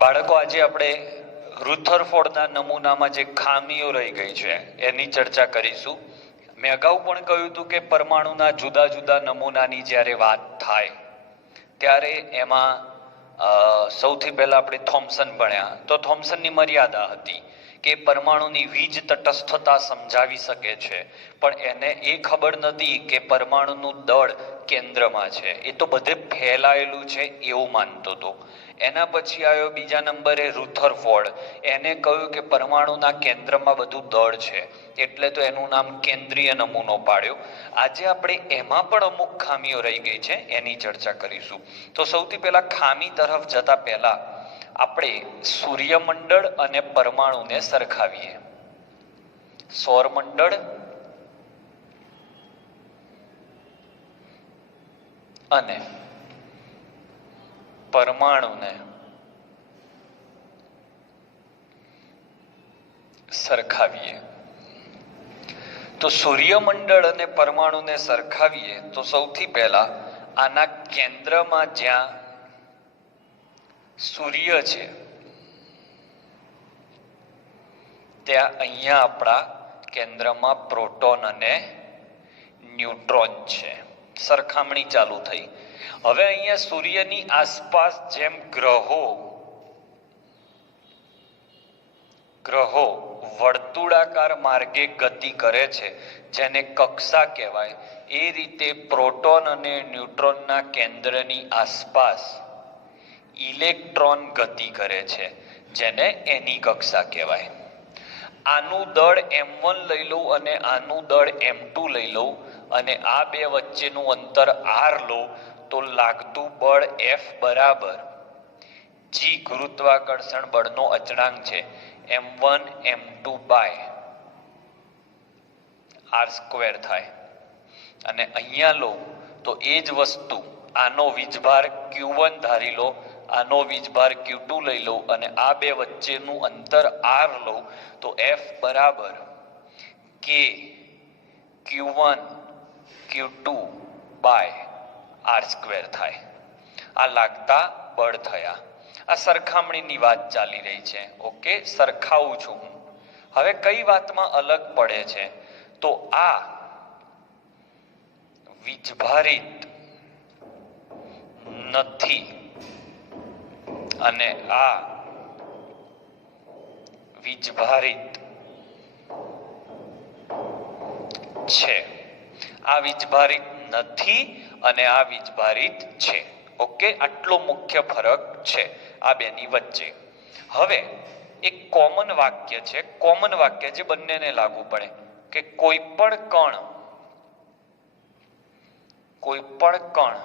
બાળકો, આજે આપણે રુથરફોર્ડના નમૂનામાં જે ખામીઓ રહી ગઈ છે એની ચર્ચા કરીશું. મેં અગાઉ પણ કહ્યું હતું કે પરમાણુના જુદા જુદા નમૂનાની જ્યારે વાત થાય ત્યારે એમાં સૌથી પહેલા આપણે થોમ્સન ભણ્યા. તો થોમ્સનની મર્યાદા હતી કે પરમાણુની વીજ તટસ્થતા સમજાવી શકે છે, પણ એને એ ખબર નથી કે પરમાણુનું દળ કેન્દ્રમાં છે. એ તો બધે ફેલાયેલું છે એવું માનતો હતો. એના પછી આવ્યો બીજા નંબરે રુથરફોર્ડ. એને કહ્યું કે પરમાણુના કેન્દ્રમાં બધું દળ છે, એટલે તો એનું નામ કેન્દ્રીય નમૂનો પાડ્યો. આજે આપણે એમાં પણ અમુક ખામીઓ રહી ગઈ છે, એની ચર્ચા કરીશું. તો સૌથી પહેલા ખામી તરફ જતા પહેલા આપણે સૂર્યમંડળ અને પરમાણુને સરખાવીએ. સૌરમંડળ અને પરમાણુને સરખાવીએ. તો સૂર્યમંડળ અને પરમાણુને સરખાવીએ તો સૌથી પહેલા આના કેન્દ્રમાં જ્યાં સૂર્ય છે ત્યાં અહીંયા આપણા કેન્દ્રમાં પ્રોટોન અને ન્યુટ્રોન છે. સરખામણી ચાલુ થઈ. હવે અહીંયા સૂર્યની આસપાસ જેમ ગ્રહો વર્તુળાકાર માર્ગે ગતિ કરે છે, જેને કક્ષા કહેવાય, એ રીતે પ્રોટોન અને ન્યુટ્રોનના કેન્દ્રની આસપાસ ઇલેક્ટ્રોન ગતિ કરે છે, જેને એની કક્ષા કહેવાય. આનું દળ m1 લઈ લઉં અને આનું દળ m2 લઈ લઉં અને આ બે વચ્ચેનું અંતર r લઉં તો લાગતું બળ F બરાબર g, ગુરુત્વાકર્ષણ બળનો અચળાંક છે, m1 m2 બાય r² થાય. અને અહીંયા લો તો એ જ વસ્તુ આનો વીજભાર q1 ધારી લો, આનો વીજભાર q2 લઈ લો અને આ બે વચ્ચેનું અંતર r લો તો F બરાબર k q1 q2 by r² થાય. આ લાગતા બળ થયા. આ સરખામણીની વાત ચાલી રહી છે. ઓકે, સરખાવું છું હું. હવે કઈ વાતમાં અલગ પડે છે? તો આ વીજભારિત નથી અને આ વીજભારિત છે. આ વીજભારિત નથી અને આ વીજભારિત છે. ઓકે, આટલો મુખ્ય ફરક છે આ બેની વચ્ચે. હવે એક કોમન વાક્ય છે, કોમન વાક્ય જે બંનેને લાગુ પડે કે કોઈ પણ કણ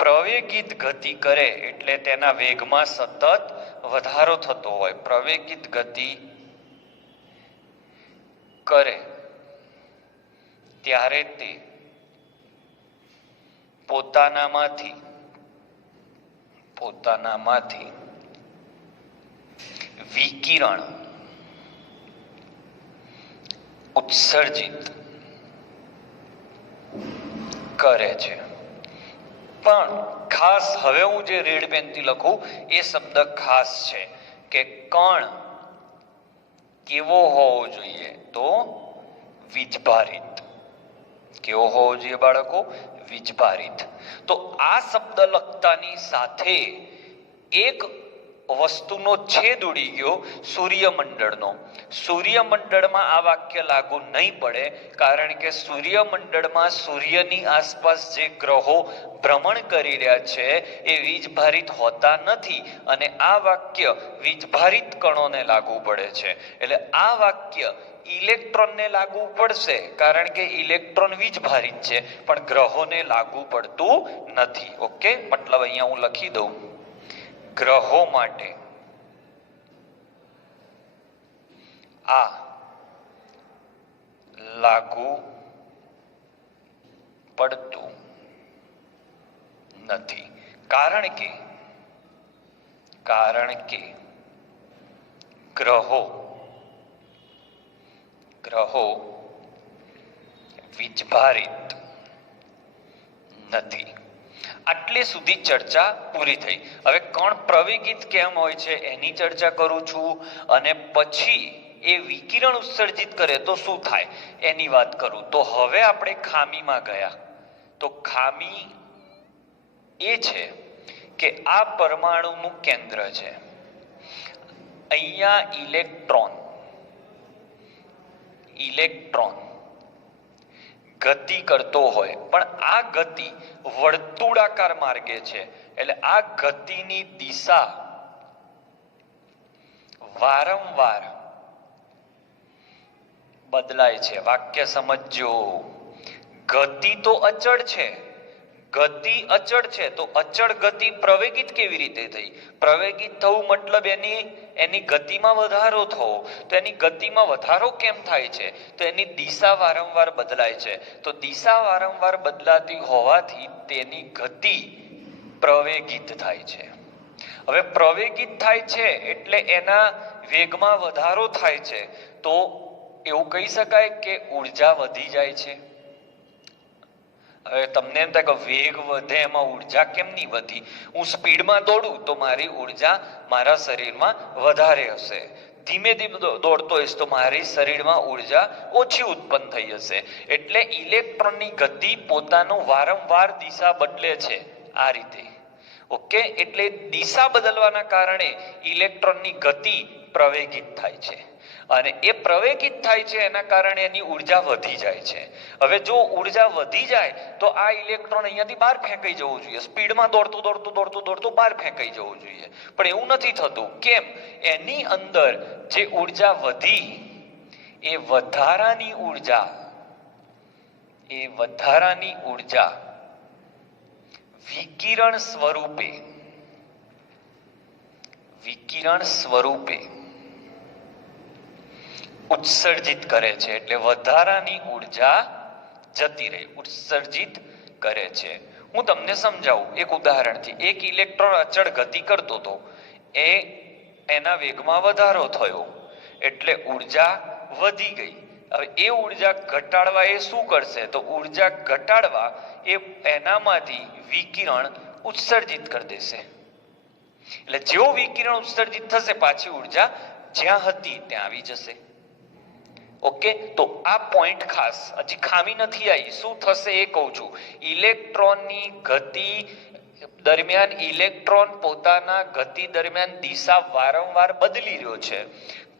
પ્રવેગિત ગતિ કરે એટલે તેના વેગમાં સતત વધારો થતો હોય. પ્રવેગિત ગતિ કરે ત્યારે તે પોતાનામાંથી વિકિરણ ઉત્સર્જિત કરે છે. પણ ખાસ હવે હું જે રેડ પેનથી લખું એ શબ્દ ખાસ છે કે કણ કેવો હોવો જોઈએ? તો વીજભારિત. કેવો હોવો જોઈએ બાળકો? વીજભારિત. તો આ શબ્દ લખતાની સાથે એક વસ્તુનો છેદ ઉડી ગયો, સૂર્યમંડળનો. સૂર્યમંડળમાં આ વાક્ય લાગુ નહીં પડે, કારણ કે સૂર્યમંડળમાં સૂર્યની આસપાસ જે ગ્રહો ભ્રમણ કરી રહ્યા છે એ વીજભારિત હોતા નથી અને આ વાક્ય વીજભારિત કણોને લાગુ પડે છે. એટલે આ વાક્ય ઇલેક્ટ્રોનને લાગુ પડશે, કારણ કે ઇલેક્ટ્રોન વીજભારિત છે, પણ ગ્રહોને લાગુ પડતું નથી. ઓકે, મતલબ અહીંયા હું લખી દઉં, ગ્રહો માટે આ લાગુ પડતું નથી, કારણ કે ગ્રહો વીજભારિત નથી. આટલે સુધી ચર્ચા પૂરી થઈ. હવે કણ પ્રવેગિત કેમ હોય છે એની ચર્ચા કરું છું, અને પછી એ વિકિરણ ઉત્સર્જિત કરે તો શું થાય એની વાત કરું. તો હવે આપણે ખામીમાં ગયા. તો ખામી એ છે કે આ પરમાણુનું કેન્દ્ર છે, અહીંયા ઇલેક્ટ્રોન ગતિ કરતો હોય, પણ આ ગતિ વર્તુળાકાર માર્ગે છે. એટલે આ ગતિની દિશા વારંવાર બદલાય છે. વાક્ય સમજો. ગતિ તો અચળ છે, ગતિ અચળ છે, તો અચળ ગતિ પ્રવેગિત કેવી રીતે થઈ? પ્રવેગિત થવું મતલબ એની ગતિમાં વધારો થવો. તો એની ગતિમાં વધારો કેમ થાય છે? તો એની દિશા વારંવાર બદલાય છે. તો દિશા વારંવાર બદલાતી હોવાથી તેની ગતિ પ્રવેગિત થાય છે. હવે પ્રવેગિત થાય છે એટલે એના વેગમાં વધારો થાય છે, તો એવું કહી શકાય કે ઉર્જા વધી જાય છે. હવે તમને એમ થાય કે વેગ વધે એમાં ઉર્જા કેમ નહીં વધી? હું સ્પીડમાં દોડું તો મારી ઉર્જા મારા શરીરમાં વધારે હશે, ધીમે ધીમે દોડતો હોઈશ તો મારી શરીરમાં ઉર્જા ઓછી ઉત્પન્ન થઈ હશે. એટલે ઇલેક્ટ્રોનની ગતિ પોતાનું વારંવાર દિશા બદલે છે આ રીતે. ઓકે, એટલે દિશા બદલવાના કારણે ઇલેક્ટ્રોનની ગતિ પ્રવેગિત થાય છે, અને એ પ્રવેગિત થાય છે એના કારણે એની ઉર્જા વધી જાય છે. હવે જો ઉર્જા વધી જાય તો આ ઇલેક્ટ્રોન અહીંયાથી બહાર ફેંકાઈ જવું જોઈએ, સ્પીડમાં દોડતું બહાર ફેંકાઈ જવું જોઈએ, પણ એવું નથી થતું. કેમ? એની અંદર જે ઉર્જા વધી એ વધારાની ઉર્જા વિકિરણ સ્વરૂપે ઉત્સર્જિત કરે છે. એટલે વધારાની ઉર્જા જતી રહી, ઉત્સર્જિત કરે છે. હું તમને સમજાવું એક ઉદાહરણથી. એક ઇલેક્ટ્રોન અચળ ગતિ કરતો હતો, એના વેગમાં વધારો થયો એટલે ઉર્જા વધી ગઈ. હવે એ ઉર્જા ઘટાડવા એ શું કરશે? તો ઉર્જા ઘટાડવા એ એનામાંથી વિકિરણ ઉત્સર્જિત કરી દેશે. એટલે જેવું વિકિરણ ઉત્સર્જિત થશે પાછી ઉર્જા જ્યાં હતી ત્યાં આવી જશે. ઓકે, તો આ પોઈન્ટ ખાસ, હજી ખામી નથી આવી. શું થશે એ કહું છું. ઇલેક્ટ્રોનની ગતિ દરમિયાન ઇલેક્ટ્રોન પોતાના ગતિ દરમિયાન દિશા વારંવાર બદલી રહ્યો છે.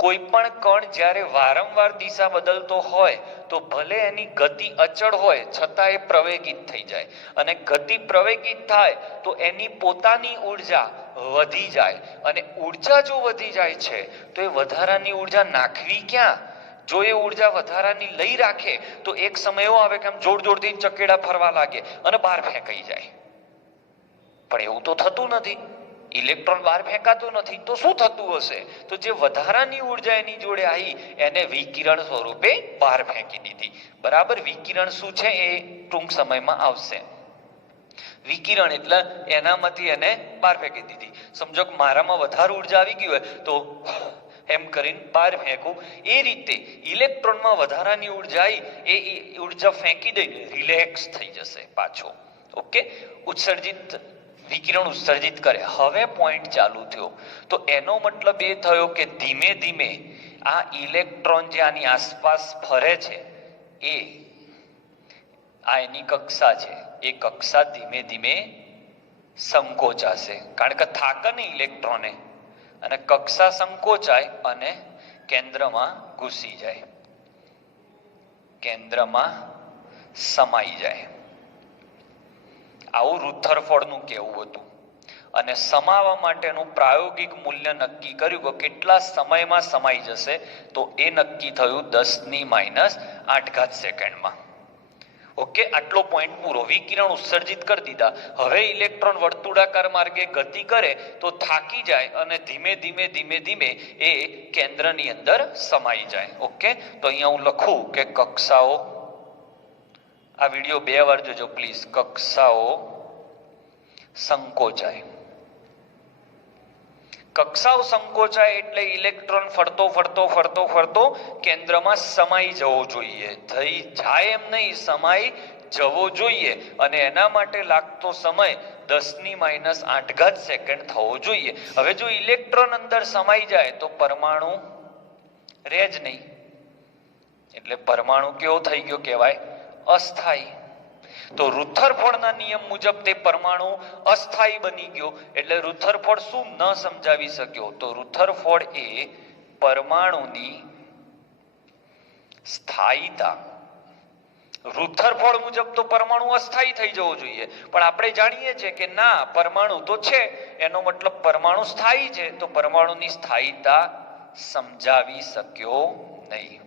કોઈ પણ કણ જ્યારે વારંવાર દિશા બદલતો હોય તો ભલે એની ગતિ અચળ હોય છતાં એ પ્રવેગિત થઈ જાય, અને ગતિ પ્રવેગિત થાય તો એની પોતાની ઉર્જા વધી જાય, અને ઉર્જા જો વધી જાય છે તો એ વધારાની ઉર્જા નાખવી ક્યાં? જો એ ઉર્જા વધારાની લઈ રાખે તો એક સમય એવો આવે કે આમ જોરથી ચકેડા ફરવા લાગે અને બહાર ફેંકાઈ જાય. પણ એવું તો થતું નથી, ઇલેક્ટ્રોન બહાર ફેંકાતું નથી. તો શું થતું હશે? તો જે વધારાની ઉર્જા એની જોડે આવી એને વિકિરણ સ્વરૂપે બહાર ફેંકી દીધી. બરાબર, વિકિરણ શું છે એ ટૂંક સમયમાં આવશે. વિકિરણ એટલે એનામાંથી એને બહાર ફેંકી દીધી. સમજો કે મારામાં વધારે ઉર્જા આવી ગઈ હોય તો એમ કરીને બહાર ફેંકું. એ રીતે ઇલેક્ટ્રોનમાં વધારાની ઉર્જા આવી, એ ઉર્જા ફેંકી દઈને રિલેક્સ થઈ જશે પાછો. ઓકે, વિકિરણ ઉત્સર્જિત કરે. હવે પોઈન્ટ ચાલુ થયો. તો એનો મતલબ એ થયો કે ધીમે ધીમે આ ઇલેક્ટ્રોન જે આની આસપાસ ફરે છે આ એની કક્ષા છે, એ કક્ષા ધીમે ધીમે સંકોચાશે. કારણ કે થાકે ને ઇલેક્ટ્રોને, અને કક્ષા સંકોચાય અને કેન્દ્રમાં ઘૂસી જાય, કેન્દ્રમાં સમાઈ જાય. આવું રુથરફોર્ડનું કહેવું હતું. અને સમાવા માટેનું પ્રાયોગિક મૂલ્ય નક્કી કર્યું કે કેટલા સમયમાં સમાઈ જશે. તો એ નક્કી થયું 10⁻⁸ સેકન્ડમાં. ઓકે, આટલો પોઈન્ટ પૂરો. વિકિરણ ઉત્સર્જિત કરી દીધા. હવે ઇલેક્ટ્રોન વર્તુળાકાર માર્ગે ગતિ કરે તો થાકી જાય અને ધીમે ધીમે એ કેન્દ્રની અંદર સમાઈ જાય. ઓકે, તો અહીંયા હું લખું કે કક્ષાઓ, આ વિડીયો 2 વાર જોજો પ્લીઝ. કક્ષાઓ સંકોચાય. કક્ષાઓ સંકોચાય એટલે ઇલેક્ટ્રોન ફરતો કેન્દ્રમાં સમાઈ જવો જોઈએ. થઈ જાય એમ નહીં, સમાઈ જવો જોઈએ અને એના માટે લાગતો સમય 10⁻8 સેકન્ડ થવો જોઈએ. હવે જો ઇલેક્ટ્રોન અંદર સમાઈ જાય તો પરમાણુ રહે જ નહીં, એટલે પરમાણુ કેવો થઈ ગયો કહેવાય? અસ્થાયી. તો રુથરફોર્ડના નિયમ મુજબ તે પરમાણુ અસ્થાયી બની ગયો. એટલે રુથરફોર્ડ શું ન સમજાવી શક્યો? તો રુથરફોર્ડ એ પરમાણુની સ્થાયીતા, રુથરફોર્ડ મુજબ તો પરમાણુ અસ્થાયી થઈ જવો જોઈએ, પણ આપણે જાણીએ છીએ કે ના, પરમાણુ તો છે, એનો મતલબ પરમાણુ સ્થાયી છે, તો પરમાણુની સ્થાયીતા સમજાવી શક્યો નહીં.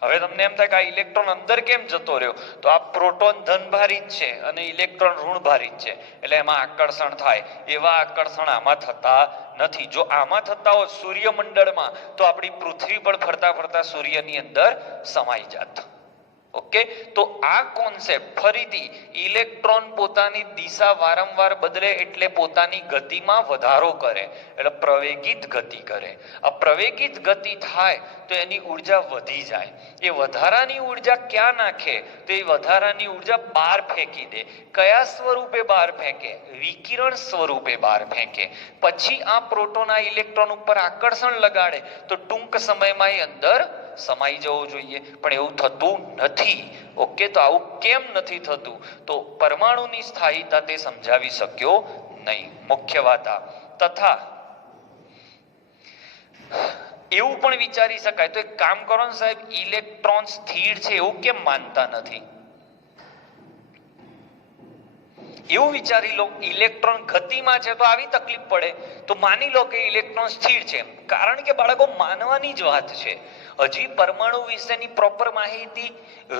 હવે તમને એમ થાય કે આ ઇલેક્ટ્રોન અંદર કેમ જતો રહ્યો? તો આ પ્રોટોન ધનભારિત છે અને ઇલેક્ટ્રોન ઋણભારિત છે, એટલે એમાં આકર્ષણ થાય. એવા આકર્ષણ આમાં થતા નથી. જો આમાં થતા હોત સૂર્યમંડળમાં, તો આપણી પૃથ્વી પણ ફરતા ફરતા સૂર્યની અંદર સમાઈ જાત. ઓકે, તો આ કોન્સેપ્ટ ફરીથી, ઇલેક્ટ્રોન પોતાની દિશા વારંવાર બદલે એટલે પોતાની ગતિમાં વધારો કરે, એટલે પ્રવેગિત ગતિ કરે. આ પ્રવેગિત ગતિ થાય તો એની ઉર્જા વધી જાય. એ વધારાની ઉર્જા ક્યાં નાખે? તો એ વધારાની ઉર્જા બહાર ફેંકી દે. કયા સ્વરૂપે બહાર ફેંકે? વિકિરણ સ્વરૂપે બહાર ફેંકે. પછી આ પ્રોટોન આ ઇલેક્ટ્રોન ઉપર આકર્ષણ લગાડે તો ટૂંક સમયમાં એ અંદર સમાઈ જવું જોઈએ, પણ એવું થતું નથી. ઓકે, તો આવું કેમ નથી થતું? તો પરમાણુની સ્થાયીતા તે સમજાવી શક્યો નહીં. મુખ્ય વાત આ. તથા એવું પણ વિચારી શકાય, તો એક કામ કરો ને સાહેબ, ઇલેક્ટ્રોન સ્થિર છે એવું કેમ માનતા નથી? એવું વિચારી લો, ઇલેક્ટ્રોન ગતિમાં છે તો આવી તકલીફ પડે. તો માની લો કે ઇલેક્ટ્રોન સ્થિર છે, કારણ કે બાળકો માનવાની જ વાત છે. હજી પરમાણુ વિશેની પ્રોપર માહિતી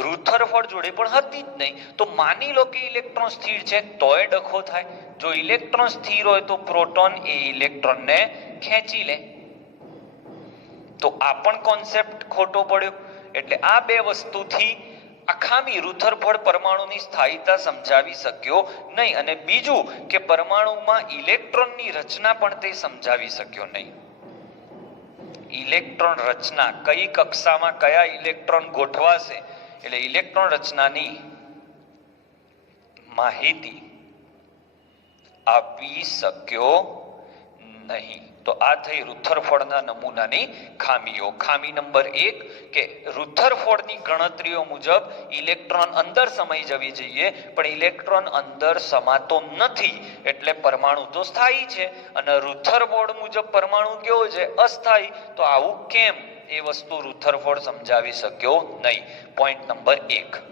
રુથરફોર્ડ જોડે પણ હતી જ નહીં. તો માની લો કે ઇલેક્ટ્રોન સ્થિર છે, તોય ડખો થાય. જો ઇલેક્ટ્રોન સ્થિર હોય તો પ્રોટોન એ ઇલેક્ટ્રોનને ખેંચી લે, તો આ પણ કોન્સેપ્ટ ખોટો પડ્યો. એટલે આ બે વસ્તુથી આ ખામી, રુથરફોર્ડ પરમાણુની સ્થાયીતા સમજાવી શક્યો નહીં. અને બીજું કે પરમાણુમાં ઇલેક્ટ્રોનની રચના પણ તે સમજાવી શક્યો નહીં. ઇલેક્ટ્રોન રચના, કઈ કક્ષામાં કયા ઇલેક્ટ્રોન ગોઠવાશે, એટલે ઇલેક્ટ્રોન રચનાની માહિતી આપી શક્યો નહીં. તો આ થઈ રુથરફોર્ડના નમૂનાની ખામીઓ. ખામી નંબર 1 કે રુથરફોર્ડની ગણતરીઓ મુજબ ઇલેક્ટ્રોન અંદર સમાઈ જવી જોઈએ, પણ ઇલેક્ટ્રોન અંદર સમાતો નથી, એટલે પરમાણુ તો સ્થાયી છે, અને રુથરફોર્ડ મુજબ પરમાણુ કેવો છે? અસ્થાયી. તો આવું કેમ? એ વસ્તુ રુથરફોર્ડ સમજાવી શક્યો નહીં. Point number 1.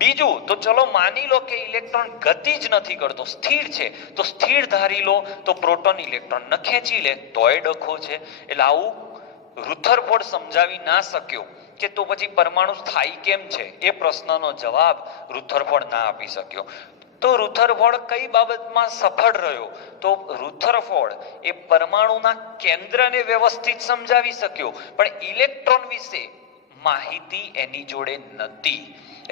બીજું, તો ચલો માની લો કે ઇલેક્ટ્રોન ગતિ જ નથી કરતો, સ્થિર છે, તો સ્થિર ધારી લો તો પ્રોટોન ઇલેક્ટ્રોન ન ખેંચી લે, તોય ડખો છે. એટલે આવું રુથરફોર્ડ સમજાવી ના શક્યો કે તો પછી પરમાણુ સ્થાયી કેમ છે? એ પ્રશ્નનો જવાબ રુથરફોર્ડ ના આપી શક્યો. તો રુથરફોર્ડ કઈ બાબતમાં સફળ રહ્યો? તો રુથરફોર્ડ એ પરમાણુના કેન્દ્રને વ્યવસ્થિત સમજાવી શક્યો, પણ ઇલેક્ટ્રોન વિશે માહિતી એની જોડે નથી.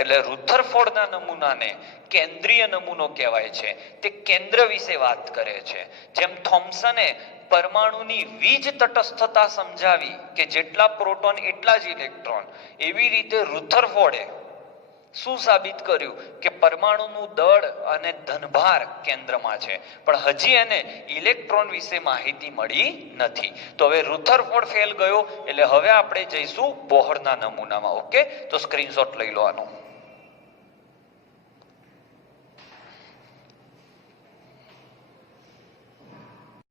એટલે રુથરફોર્ડના નમૂનાને કેન્દ્રીય નમૂનો કહેવાય છે. તે કેન્દ્ર વિશે વાત કરે છે. જેમ થોમ્સને પરમાણુની વીજ તટસ્થતા સમજાવી કે જેટલા પ્રોટોન એટલા જ ઇલેક્ટ્રોન, એવી રીતે રુથરફોર્ડે શું સાબિત કર્યું કે પરમાણુનું દળ અને ધનભાર કેન્દ્રમાં છે, પણ હજી એને ઇલેક્ટ્રોન વિશે માહિતી મળી નથી. તો હવે રુથરફોર્ડ ફેલ ગયો, એટલે હવે આપણે જઈશું બોહરના નમૂનામાં. ઓકે, તો સ્ક્રીનશોટ લઈ લો આનો.